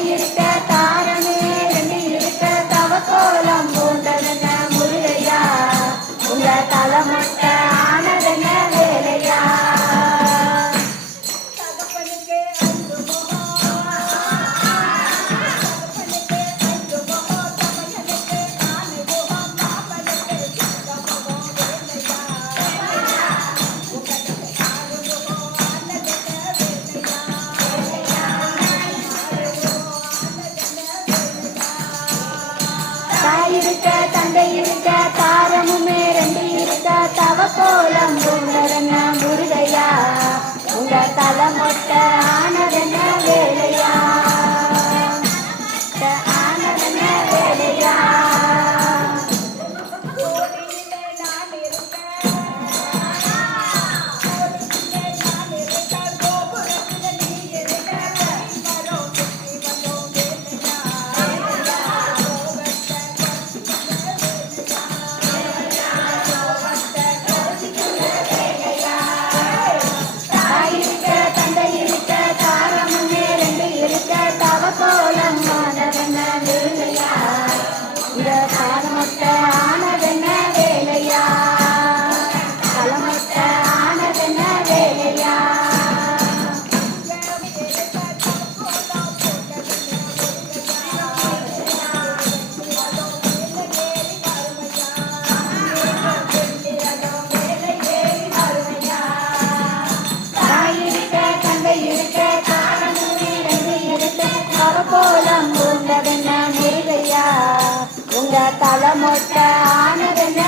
முளையிட்ட தாரமே ரெண்டு இருக்க தவக்கோலம் பூந்ததன முருகையா? உங்க தலை కోలంబుల ஆனதன